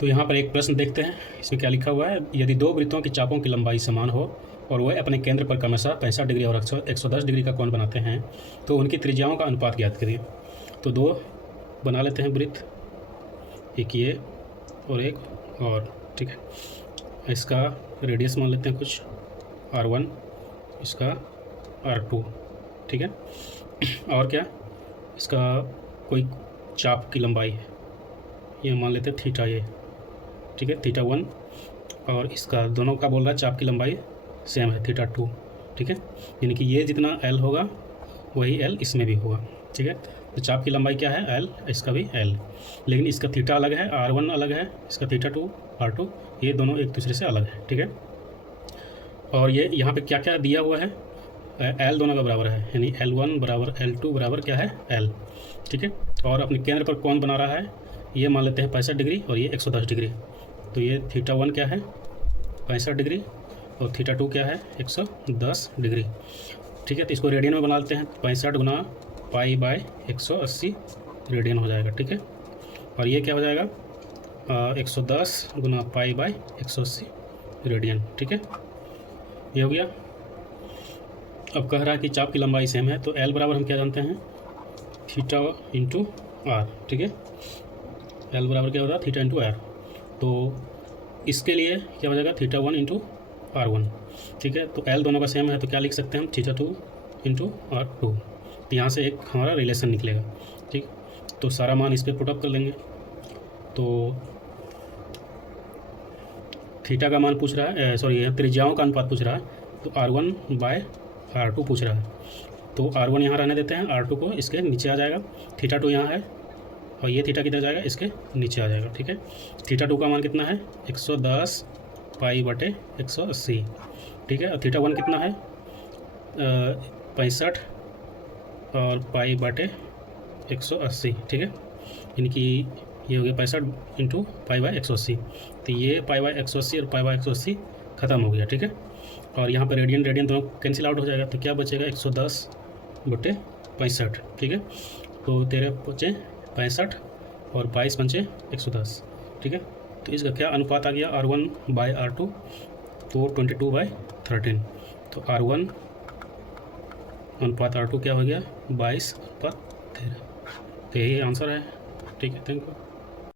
तो यहाँ पर एक प्रश्न देखते हैं, इसमें क्या लिखा हुआ है। यदि दो वृत्तों की चापों की लंबाई समान हो और वह अपने केंद्र पर क्रमशः 65 डिग्री और 110 डिग्री का कोण बनाते हैं तो उनकी त्रिज्याओं का अनुपात ज्ञात करिए। तो दो बना लेते हैं वृत्त, एक ये और एक और, ठीक है। इसका रेडियस मान लेते हैं कुछ r1, इसका r2, ठीक है। और क्या, इसका कोई चाप की लंबाई है, ये मान लेते हैं थीटा, ये ठीक है, θ1। और इसका दोनों का बोल रहा है चाप की लंबाई सेम है, θ2, ठीक है। यानी कि ये जितना l होगा वही l इसमें भी होगा, ठीक है। तो चाप की लंबाई क्या है, l, इसका भी l, लेकिन इसका थीटा अलग है, r1 अलग है, इसका θ2 r2, ये दोनों एक दूसरे से अलग है, ठीक है। और ये यहाँ पे क्या क्या दिया हुआ है, l दोनों का बराबर है, यानी l1 बराबर l2 बराबर क्या है, l, ठीक है। और अपने केंद्र पर कौन बना रहा है, ये मान लेते हैं 65 डिग्री और ये 110 डिग्री। तो ये θ1 क्या है 65 डिग्री और θ2 क्या है 110 डिग्री, ठीक है। तो इसको रेडियन में बना लेते हैं, 65 गुना π/180 रेडियन हो जाएगा, ठीक है। और ये क्या हो जाएगा 110 गुना π/180 रेडियन, ठीक है। ये हो गया। अब कह रहा है कि चाप की लंबाई सेम है, तो L बराबर हम क्या जानते हैं, θ/r, ठीक है। L बराबर क्या होता है, θ/r। तो इसके लिए क्या हो जाएगा, θ1 × r1, ठीक है। तो L दोनों का सेम है तो क्या लिख सकते हैं हम, θ2 × r2। तो यहाँ से एक हमारा रिलेशन निकलेगा, ठीक। तो सारा मान इस पर पुटअप कर लेंगे। तो थीटा का मान पूछ रहा है, सॉरी त्रिज्याओं का अनुपात पूछ रहा है, तो r1/r2 पूछ रहा है। तो r1 यहाँ रहने देते हैं, r2 को इसके नीचे आ जाएगा, θ2 यहाँ है और ये थीटा किधर जाएगा, इसके नीचे आ जाएगा, ठीक है। θ2 का मान कितना है 110 π/180, ठीक है। और θ1 कितना है 65 और π/180, ठीक है। यानी कि ये हो गया 65 × π/180। तो ये π/180 और π/180 ख़त्म हो गया, ठीक है। और यहाँ पर रेडियन रेडियन दोनों कैंसिल आउट हो जाएगा, तो क्या बचेगा 110/65, ठीक है। तो 13 बचे 65 और 22 बचे 110, ठीक है। तो इसका क्या अनुपात आ गया, r1/r2, तो 22/13। तो r1 अनुपात r2 क्या हो गया 22/13। तो यही आंसर है, ठीक है। Thank you.